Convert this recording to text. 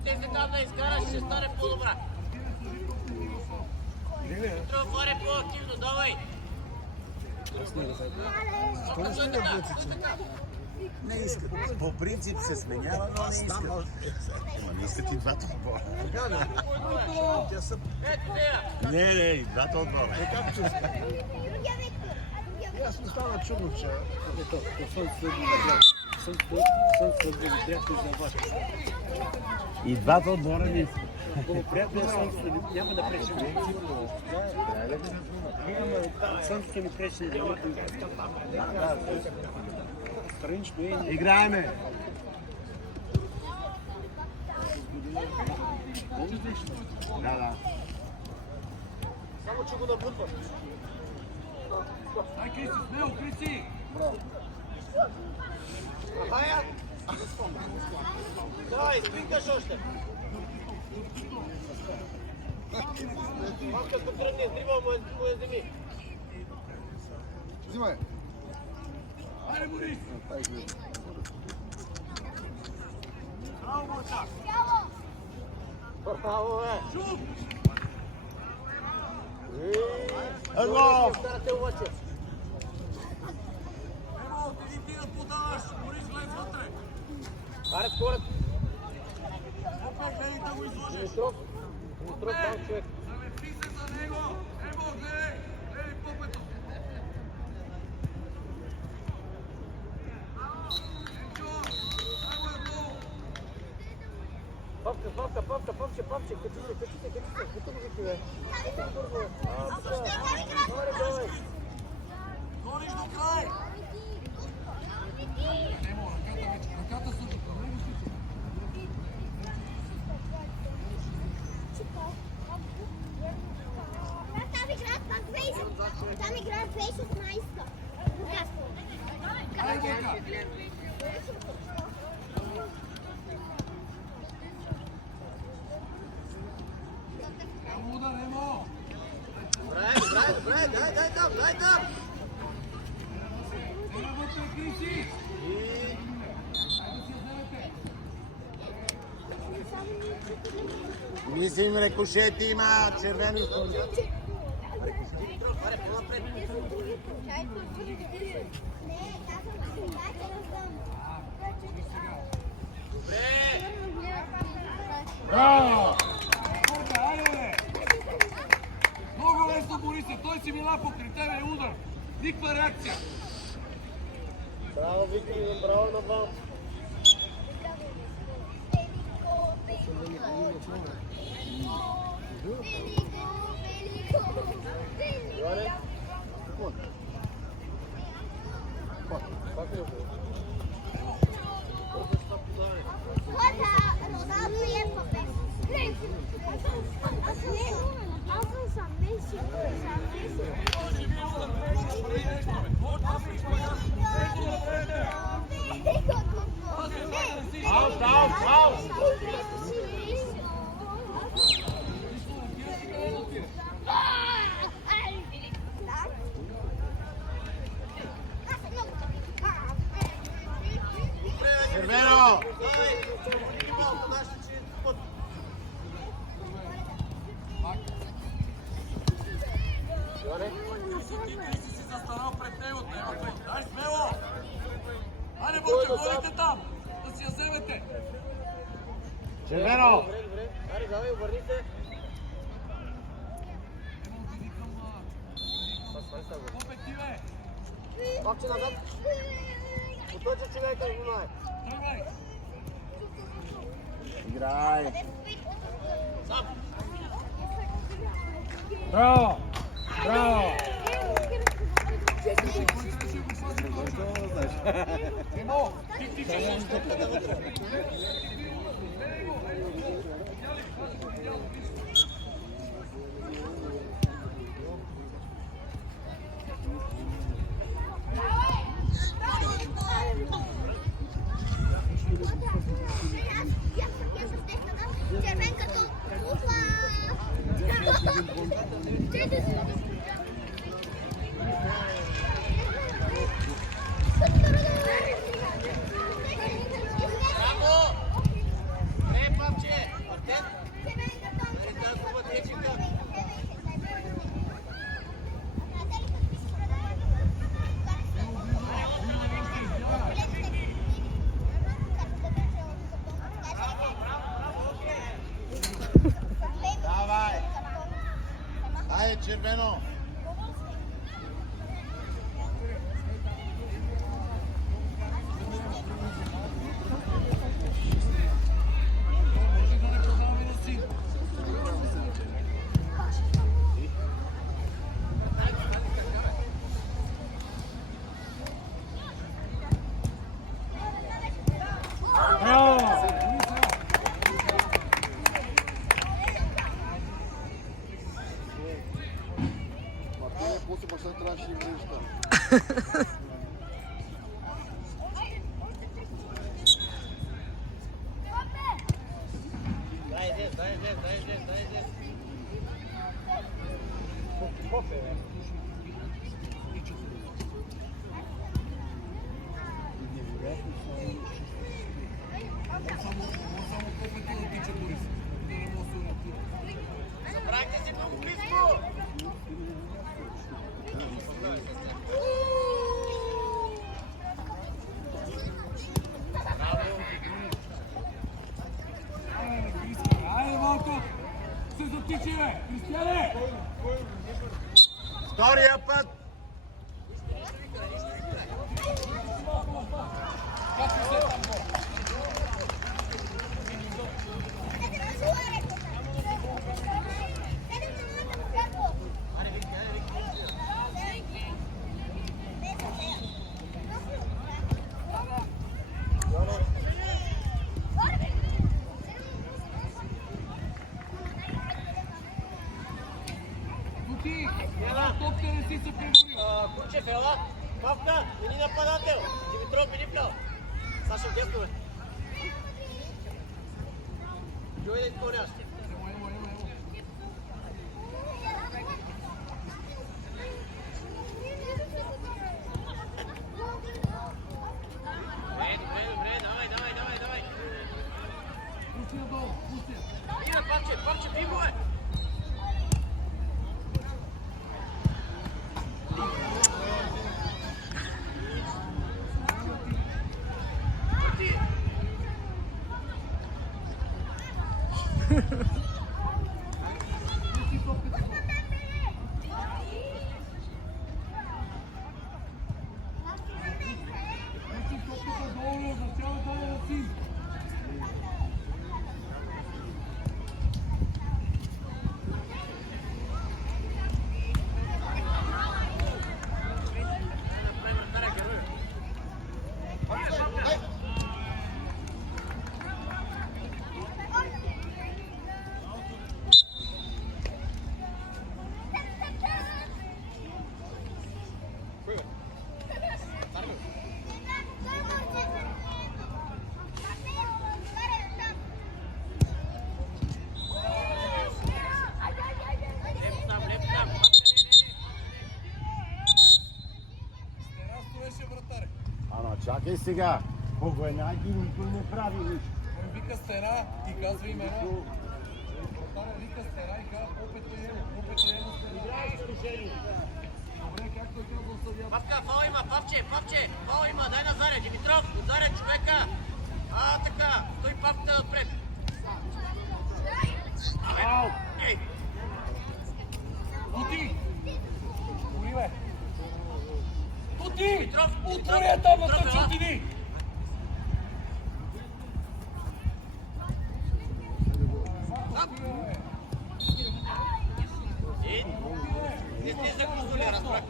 Опитай се там да изкараш, ще стане по-добра. Петро, отваря по-активно, давай! Не искат. По принцип се сменява, но не искат. Не искат и двата отбора. Ето тея! Не, и двата отбора. Аз ми стана чудно, че И двата отбора не искат. приятно няма да пречи. Слънцето ни пречи да странично е. Играеме! Да. Само че го набутваш. Дай, Криси, смело, Криси! Хая! Давай, спинкаш още! Малко като тръгне, дрибал му е земи. Взимай. Айде, Борис! Браво, Борчак! Браво, бе! Шум! Ало! Старате обаче. Емо, ти да подаваш! Борис, влез вътре! Аре, скорът! Опе, гледай да го изложиш! Димитров там човек. Залепи се за него! Емо, гледай! Гледай попето! Енчо! Дай го е гол! Папче, качи се, като го вики, бе. Гониш до край! Емо, ръката също, не го случи. Там играят 2016. Ай, Гека! Емо, удар, Емо! Добре, дай там! Сега вътре, Криси! Мислим, рекошети има червено изпълнение. Браво! Айде! Много лесно, Борисе, той си мина покрай тебе и удар. Никаква реакция. Браво, Вики, браво на вам. Иване? Аут! Червено! Ти си застанал пред него. Дай смело! Айде, Борче, ходите там! Да си я вземете! Червено! Добре. Аре, давай, обърни се. Опети, бе! Пак че назад. Поточи човека, внимай. Тръгвай! Играй! Сам. Браво! Браво! Емо, ти още! Браво! Не, папче! червено. Може да не познаваме на син. Браво! После баща трябваше да им неща. Само копите да тича Борис. Да не може да се уреди. Събрахте се много близко! Айде, малко! Се затичи, бе! Кристияне! Втория път. Как се се там, бо? Тути! Топте не си се приборил! Кучев, ела! Павка, мини нападател! Димитров, мини плял! Саша в дясно, бе! Йой да изпълняш! Добре, давай! Пусти надолу, пусти! Иде, Павче, би го е! Пусти топката долу! Пусти топката долу, означава да е на син! Ама чакай сега. Погледнайки никой не прави нищо. Той вика стена и казва имена. Вратаря вика стена и казва Попето Ено стена. Добре, както е казал съдията. Павка, фал има, Павче! Фал има, дай назаре, Димитров, ударя човека! Така, стой Павката отпред! Абе, ей! Тути! Ори, бе! Тути! Димитров, Отвори я там на Димитров, ела. тъчотини! Не сте за консоли, разбрах.